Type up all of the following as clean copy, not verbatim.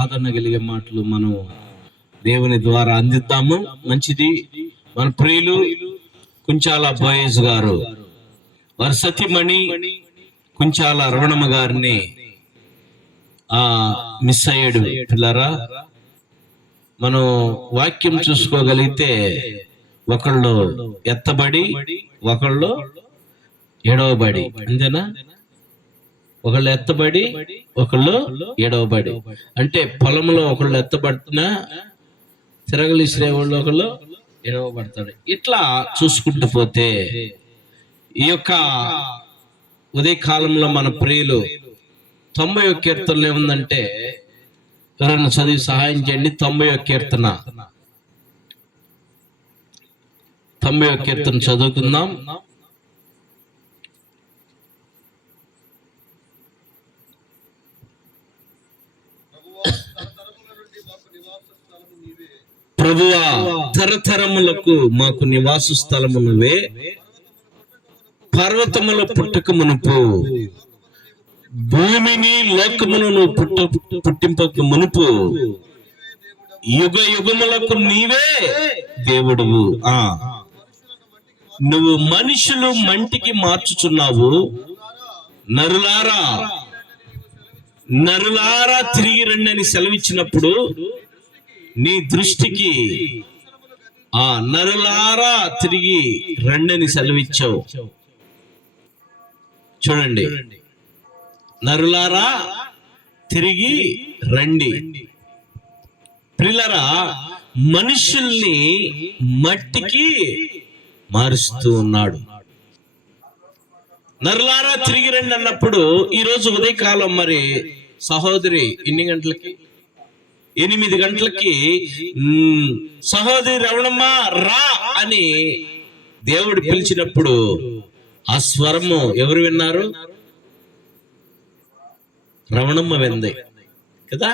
ఆదరణ కలిగే మాటలు మనం దేవుని ద్వారా అందిద్దాము. మంచిది. మన ప్రియులు కుంచాల బోయేజ్ గారు వారి సతీమణి కుంచాల రమణమ్మ గారిని మిస్ అయ్యాడు. పిల్లరా, మనం వాక్యం చూసుకోగలిగితే ఒకళ్ళు ఎత్తబడి ఒకళ్ళు ఎడవబడి, అంతేనా? ఒకళ్ళు ఎత్తబడి ఒకళ్ళు ఎడవబడి, అంటే పొలంలో ఒకళ్ళు ఎత్తబడినా తిరగలి శ్రేవుళ్ళు ఒకళ్ళు ఎడవబడతాడు. ఇట్లా చూసుకుంటూ పోతే ఈ యొక్క ఉదయ కాలంలో మన ప్రియులు 91 కీర్తనలు ఏముందంటే, ఎవరైనా చదివి సహాయం చేయండి. 91 కీర్తన, 91 కీర్తన చదువుకుందాం. ప్రభువా, తరతరములకు మాకు నివాస స్థలము నువ్వే, పర్వతముల పుట్టక మునుపు, భూమిని లోకమును నువ్వు పుట్టింపక మునుపు, యుగ యుగములకు నీవే దేవుడువు. నువ్వు మనుషులు మంటికి మార్చుచున్నావు. నరులారా తిరిగి రండి అని సెలవిచ్చినప్పుడు నీ దృష్టికి నరులారా తిరిగి రండని సెలవిచ్చావు. చూడండి, నరులారా తిరిగి రండి. ప్రియులారా, మనుషుల్ని మట్టికి మారుస్తూ ఉన్నాడు. నరులారా తిరిగి రండి అన్నప్పుడు ఈరోజు ఉదయకాలం మరి సహోదరి ఎన్ని గంటలకి? 8 గంటలకి సహోదరి రమణమ్మ రా అని దేవుడు పిలిచినప్పుడు ఆ స్వరము ఎవరు విన్నారు? రమణమ్మ వింది కదా.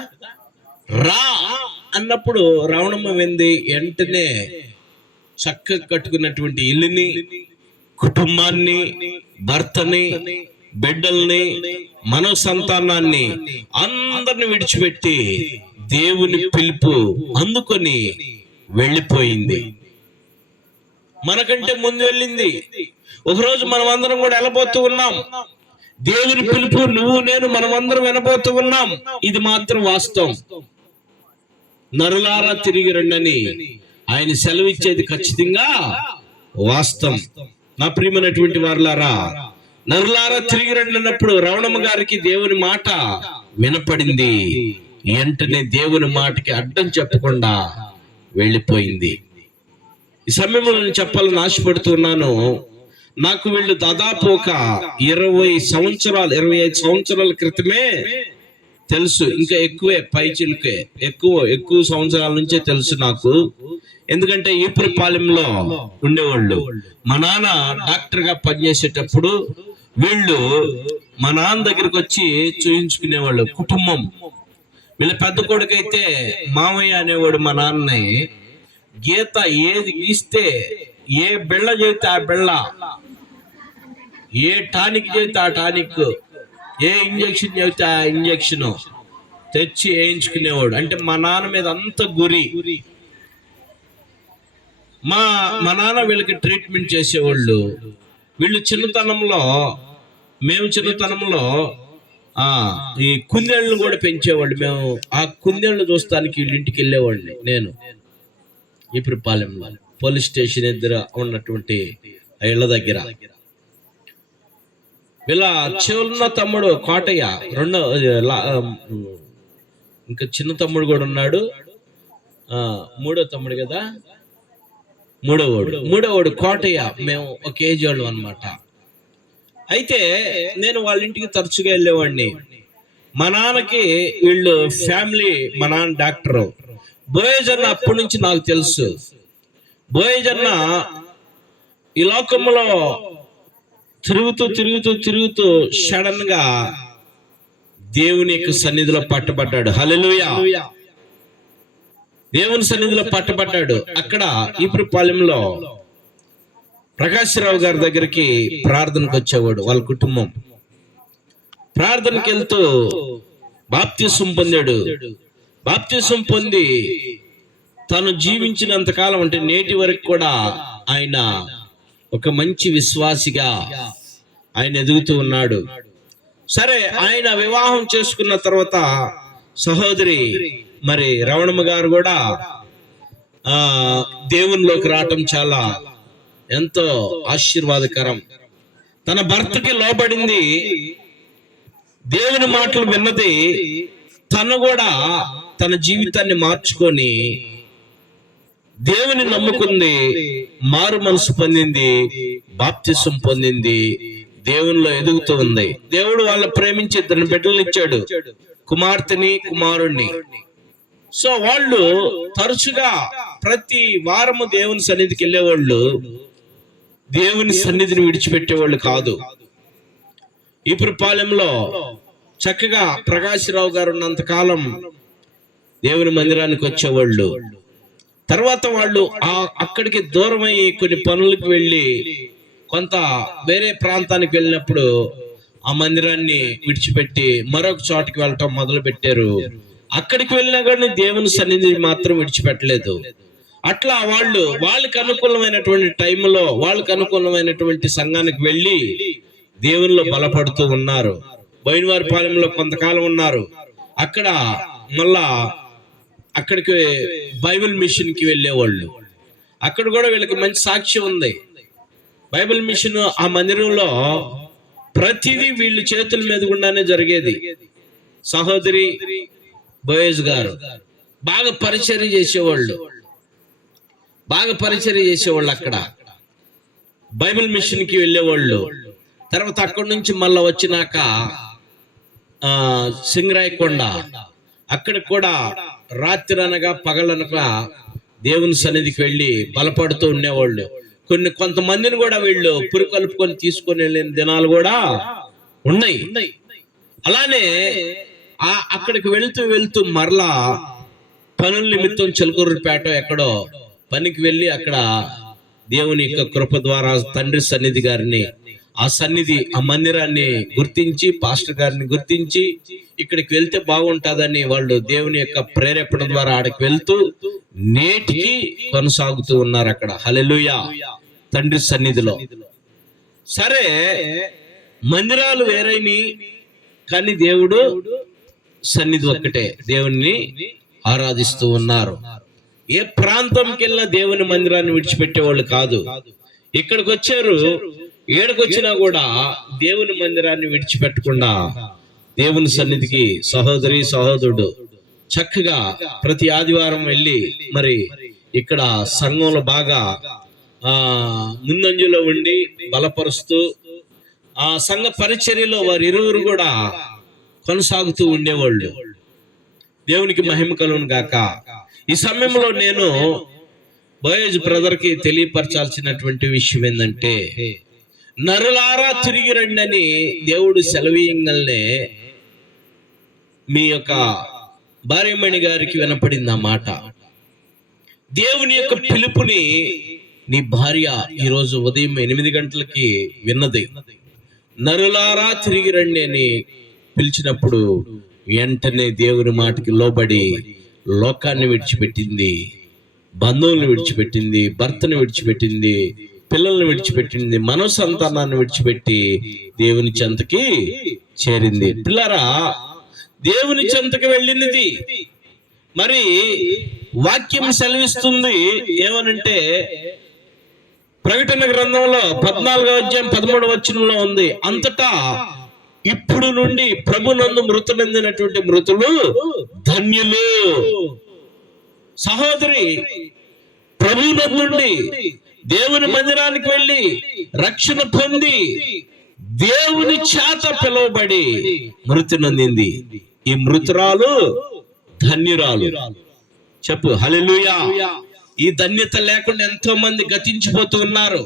రా అన్నప్పుడు రమణమ్మ వింది. వెంటనే చక్కగా కట్టుకున్నటువంటి ఇల్లుని, కుటుంబాన్ని, భర్తని, బిడ్డల్ని, మనో సంతానాన్ని అందరిని విడిచిపెట్టి దేవుని పిలుపు అందుకొని వెళ్ళిపోయింది. మనకంటే ముందు వెళ్ళింది. ఒకరోజు మనం అందరం కూడా వెళ్ళబోతూ ఉన్నాం. దేవుని పిలుపు నువ్వు నేను మనమందరం వినబోతూ ఉన్నాం. ఇది మాత్రం వాస్తవం. నరులారా తిరిగి రండని ఆయన సెలవిచ్చేది ఖచ్చితంగా వాస్తవం. నా ప్రియమైనటువంటి వారులారా, నరులారా తిరిగి రండి అన్నప్పుడు రమణమ్మ గారికి దేవుని మాట వినపడింది. వెంటనే దేవుని మాటకి అడ్డం చెప్పకుండా వెళ్ళిపోయింది. ఈ సమయంలో నేను చెప్పాలని ఆశపడుతున్నాను. నాకు వీళ్ళు దాదాపు ఒక 25 సంవత్సరాల క్రితమే తెలుసు. ఇంకా ఎక్కువే, పైచిలుకే ఎక్కువ సంవత్సరాల నుంచే తెలుసు నాకు. ఎందుకంటే ఈపురపాలెంలో ఉండేవాళ్ళు. మా నాన్న డాక్టర్ గా పనిచేసేటప్పుడు వీళ్ళు మా నాన్న దగ్గరికి వచ్చి చూయించుకునేవాళ్ళు. కుటుంబం వీళ్ళ పెద్ద కొడుకైతే మామయ్య అనేవాడు మా నాన్నని. గీత ఏది గీస్తే, ఏ బిళ్ళ చేస్తే ఆ బిళ్ళ, ఏ టానిక్ చేస్తే ఆ టానిక్, ఏ ఇంజక్షన్ చేస్తే ఆ ఇంజక్షన్ తెచ్చి వేయించుకునేవాడు. అంటే మా నాన్న మీద అంత గురి. మా నాన్న వీళ్ళకి ట్రీట్మెంట్ చేసేవాళ్ళు. వీళ్ళు మేము చిన్నతనంలో ఈ కుందేళ్ళను కూడా పెంచేవాళ్ళు. మేము ఆ కుందేళ్ళను చూస్తానికి వీళ్ళింటికి వెళ్ళేవాడిని నేను. ఈపురపాలెంలో పోలీస్ స్టేషన్ దగ్గర ఉన్నటువంటి ఇళ్ళ దగ్గర. వీళ్ళ చిన్న తమ్ముడు కోటయ్య, ఇంకా చిన్న తమ్ముడు కూడా ఉన్నాడు. మూడో తమ్ముడు కదా, మూడోవాడు కోటయ్య. మేము ఒక ఏజ్ వాళ్ళు అనమాట. అయితే నేను వాళ్ళ ఇంటికి తరచుగా వెళ్ళేవాడిని. మా నాన్నకి వీళ్ళు ఫ్యామిలీ, మా నాన్న డాక్టరు. బోయేజ్ అన్న అప్పటి నుంచి నాకు తెలుసు. బోయేజ్ అన్న ఈ లోకంలో తిరుగుతూ సడన్ గా దేవుని యొక్క సన్నిధిలో పట్టబడ్డాడు. హల్లెలూయా. దేవుని సన్నిధిలో పట్టబడ్డాడు. అక్కడ ఈపురపాలెంలో ప్రకాశ్రావు గారి దగ్గరికి ప్రార్థనకు వచ్చేవాడు. వాళ్ళ కుటుంబం ప్రార్థనకి వెళ్తూ బాప్తిసం పొందాడు. బాప్తిసం పొంది తను జీవించినంత కాలం, అంటే నేటి వరకు కూడా ఆయన ఒక మంచి విశ్వాసిగా ఆయన ఎదుగుతూ ఉన్నాడు. సరే, ఆయన వివాహం చేసుకున్న తర్వాత సహోదరి మరి రవణమ్మ గారు కూడా దేవునిలోకి రావటం చాలా ఎంతో ఆశీర్వాదకరం. తన భర్తకి లోబడింది, దేవుని మాటలు విన్నది, తను కూడా తన జీవితాన్ని మార్చుకొని దేవుని నమ్ముకుంది, మారు మనసు పొందింది, బాప్తిసం పొందింది, దేవునిలో ఎదుగుతూ ఉంది. దేవుడు వాళ్ళ ప్రేమించి 2 బిడ్డలను ఇచ్చాడు, కుమార్తెని కుమారుణ్ణి. సో వాళ్ళు తరచుగా ప్రతి వారము దేవుని సన్నిధికి వెళ్ళేవాళ్ళు, దేవుని సన్నిధిని విడిచిపెట్టేవాళ్ళు కాదు. ఈపురపాలెంలో చక్కగా ప్రకాశ్రావు గారు ఉన్నంత కాలం దేవుని మందిరానికి వచ్చేవాళ్ళు. తర్వాత వాళ్ళు అక్కడికి దూరమై కొన్ని పనులకు వెళ్ళి కొంత వేరే ప్రాంతానికి వెళ్ళినప్పుడు ఆ మందిరాన్ని విడిచిపెట్టి మరొక చోటికి వెళ్ళటం మొదలు పెట్టారు. అక్కడికి వెళ్ళినా కానీ దేవుని సన్నిధిని మాత్రం విడిచిపెట్టలేదు. అట్లా వాళ్ళకి అనుకూలమైనటువంటి టైంలో వాళ్ళకి అనుకూలమైనటువంటి సంఘానికి వెళ్ళి దేవునిలో బలపడుతూ ఉన్నారు. బోయినవారిపాలెంలో కొంతకాలం ఉన్నారు. అక్కడ మళ్ళా అక్కడికి బైబిల్ మిషన్ కి వెళ్ళేవాళ్ళు. అక్కడ కూడా వీళ్ళకి మంచి సాక్ష్యం ఉంది. బైబిల్ మిషన్ ఆ మందిరంలో ప్రతిదీ వీళ్ళు చేతుల మీద గుండానే జరిగేది. సహోదరి బోయేజ్ గారు బాగా పరిచర్య చేసేవాళ్ళు, అక్కడ బైబిల్ మిషన్ కి వెళ్ళేవాళ్ళు. తర్వాత అక్కడి నుంచి మళ్ళా వచ్చినాక సింగరాయకొండ, అక్కడ కూడా రాత్రి అనగా పగలనగా దేవుని సన్నిధికి వెళ్ళి బలపడుతూ ఉండేవాళ్ళు. కొంతమందిని కూడా వీళ్ళు పురికలుపుకొని తీసుకొని వెళ్ళిన దినాలు కూడా ఉన్నాయి. అలానే అక్కడికి వెళ్తూ మరలా పనుల నిమిత్తం చిలకూరుపేట ఎక్కడో పనికి వెళ్ళి అక్కడ దేవుని యొక్క కృప ద్వారా తండ్రి సన్నిధి గారిని, ఆ మందిరాన్ని గుర్తించి, పాస్టర్ గారిని గుర్తించి ఇక్కడికి వెళ్తే బాగుంటుందని వాళ్ళు దేవుని యొక్క ప్రేరేపణ ద్వారా ఆడికి వెళ్తూ నేటికి కొనసాగుతూ ఉన్నారు అక్కడ. హల్లెలూయా, తండ్రి సన్నిధిలో. సరే, మందిరాలు వేరైని కానీ దేవుడు సన్నిధి ఒక్కటే, దేవుణ్ణి ఆరాధిస్తూ ఉన్నారు. ఏ ప్రాంతంకి వెళ్ళినా దేవుని మందిరాన్ని విడిచిపెట్టేవాళ్ళు కాదు. ఇక్కడికి వచ్చారు, ఏడకొచ్చినా కూడా దేవుని మందిరాన్ని విడిచిపెట్టకుండా దేవుని సన్నిధికి సహోదరి సహోదరుడు చక్కగా ప్రతి ఆదివారం వెళ్ళి మరి ఇక్కడ సంఘంలో బాగా ముందంజలో ఉండి బలపరుస్తూ ఆ సంఘ పరిచర్యలో వారి ఇరువురు కూడా కొనసాగుతూ ఉండేవాళ్ళు. దేవునికి మహిమ కలుగును గాక. ఈ సమయంలో నేను బోయేజ్ బ్రదర్ కి తెలియపరచాల్సినటువంటి విషయం ఏంటంటే, నరులారా తిరిగి రండి అని దేవుడు సెలవీయంగానే మీ యొక్క భార్యమణి గారికి వినపడింది ఆ మాట. దేవుని యొక్క పిలుపుని నీ భార్య ఈరోజు ఉదయం 8 గంటలకి విన్నది. నరులారా తిరిగి రండి అని పిలిచినప్పుడు వెంటనే దేవుని మాటకి లోబడి లోకాన్ని విడిచిపెట్టింది, బంధువులను విడిచిపెట్టింది, భర్తను విడిచిపెట్టింది, పిల్లల్ని విడిచిపెట్టింది, మనోసంతానాన్ని విడిచిపెట్టి దేవుని చెంతకి చేరింది. పిల్లరా, దేవుని చెంతకి వెళ్ళినది. మరి వాక్యం సెలవిస్తుంది ఏమనంటే, ప్రకటన గ్రంథంలో 14వ అధ్యాయం 13వ వచనంలో ఉంది, అంతటా ఇప్పుడు నుండి ప్రభునందు మృతునందినటువంటి మృతులు ధన్యులు. సహోదరి, ప్రభునందు నుండి దేవుని మందిరానికి వెళ్ళి రక్షణ పొంది దేవుని చేత పిలువబడి మృతి నొందింది. ఈ మృతురాలు ధన్యురాలు. చెప్పు హల్లెలూయా. ఈ ధన్యత లేకుండా ఎంతో మంది గతించిపోతూ ఉన్నారు.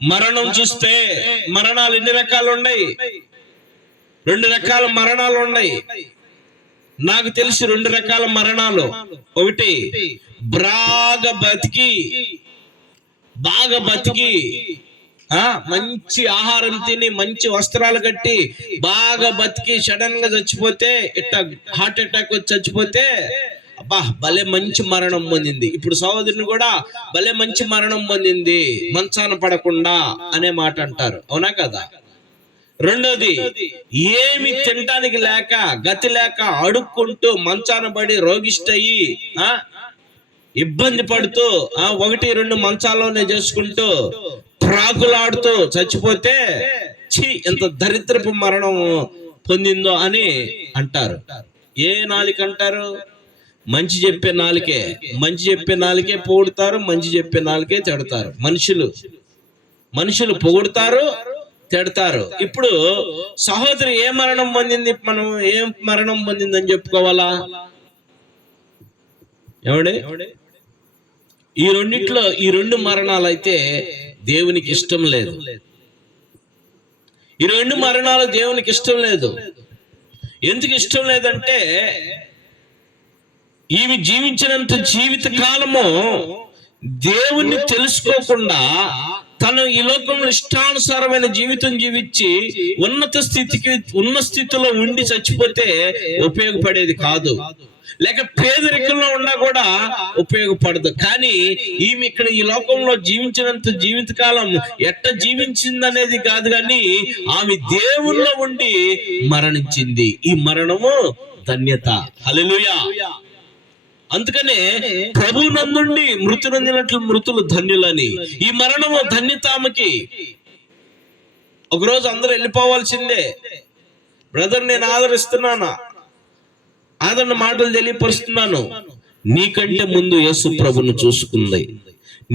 మరణం చూస్తే మరణాలు ఎన్ని రకాలు ఉన్నాయి? 2 రకాల మరణాలు ఉన్నాయి. నాకు తెలిసి 2 రకాల మరణాలు. ఒకటి, బాగా బతికి మంచి ఆహారం తిని మంచి వస్త్రాలు కట్టి బాగా బతికి సడన్ గా చచ్చిపోతే, ఇట్లా హార్ట్ అటాక్ వచ్చి చచ్చిపోతే, అబ్బా భలే మంచి మరణం పొందింది. ఇప్పుడు సహోదరుని కూడా భలే మంచి మరణం పొందింది మంచాన పడకుండా అనే మాట అంటారు, అవునా కదా? రెండోది, ఏమి తినటానికి లేక గతి లేక అడుక్కుంటూ మంచాన పడి రోగిష్టయి ఇబ్బంది పడుతూ 1-2 మంచాల్లోనే చేసుకుంటూ ప్రాకులాడుతూ చచ్చిపోతే ఎంత దరిద్రపు మరణం పొందిందో అని అంటారు. ఏ నాలిక అంటారు? మంచి చెప్పే నాలికే. మంచి చెప్పే నాలికే పొగుడుతారు, మంచి చెప్పే నాలికే తిడతారు. మనుషులు పొగుడుతారు, తిడతారు. ఇప్పుడు సహోదరి ఏ మరణం పొందింది? మనం ఏం మరణం పొందిందని చెప్పుకోవాలా? ఎవడే ఈ రెండిట్లో ఈ 2 మరణాలు అయితే దేవునికి ఇష్టం లేదు. ఈ 2 మరణాలు దేవునికి ఇష్టం లేదు. ఎందుకు ఇష్టం లేదంటే, ఈమె జీవించినంత జీవిత కాలము దేవుణ్ణి తెలుసుకోకుండా తను ఈ లోకంలో ఇష్టానుసారమైన జీవితం జీవించి ఉన్న స్థితిలో ఉండి చచ్చిపోతే ఉపయోగపడేది కాదు. లేక పేదరికంలో ఉన్నా కూడా ఉపయోగపడదు. కానీ ఈమె ఇక్కడ ఈ లోకంలో జీవించినంత జీవితకాలం ఎట్ట జీవించిందనేది కాదు, కానీ ఆమె దేవుల్లో ఉండి మరణించింది. ఈ మరణము ధన్యత. హల్లెలూయా. అందుకనే ప్రభు నందుండి మృతి నొందినట్లు మృతులు ధన్యులని. ఈ మరణము ధన్యత ఆమెకి. ఒకరోజు అందరూ వెళ్ళిపోవాల్సిందే. బ్రదర్, నేను ఆదరిస్తున్నాను, ఆదరణ మాటలు తెలియపరుస్తున్నాను. నీకంటే ముందు యేసు ప్రభుని చూసుకుంది,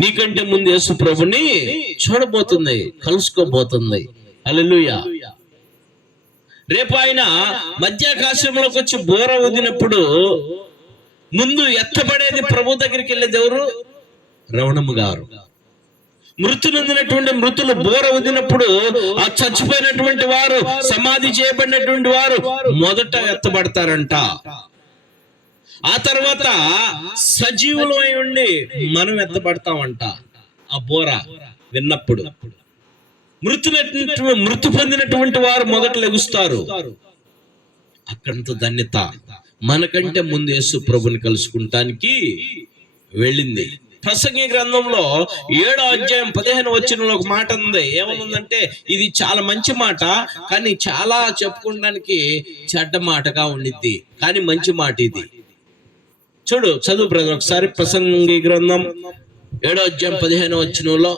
నీకంటే ముందు యేసు ప్రభుని చూడబోతుంది, కలుసుకోబోతుంది. హల్లెలూయా. రేపు ఆయన మధ్యాకాశంలోకి వచ్చి బోర ఊదినప్పుడు ముందు ఎత్తబడేది ప్రభు దగ్గరికి వెళ్ళేది ఎవరు? రవణమ్మ గారు. మృతి నొందినటువంటి మృతులు బోర ఊదినప్పుడు ఆ చచ్చిపోయినటువంటి వారు, సమాధి చేయబడినటువంటి వారు మొదట ఎత్తబడతారంట. ఆ తర్వాత సజీవులమై ఉండి మనం ఎత్తబడతామంట. ఆ బోర విన్నప్పుడు మృతి పొందినటువంటి వారు మొదట లెగుస్తారు. అక్కడంత ధన్యత. మనకంటే ముందు యేసు ప్రభుని కలుసుకుంటానికి వెళ్ళింది. ప్రసంగి గ్రంథంలో 7వ అధ్యాయం 15వ వచనంలో ఒక మాట ఉంది. ఏమనుందంటే, ఇది చాలా మంచి మాట, కానీ చాలా చెప్పుకోవడానికి చెడ్డ మాటగా ఉండిద్ది, కానీ మంచి మాట ఇది. చూడు, చదువు బ్రదర్ ఒకసారి. ప్రసంగి గ్రంథం 7వ అధ్యాయం 15వ వచనంలో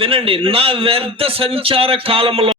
వినండి. నా వ్యర్థ సంచార కాలములో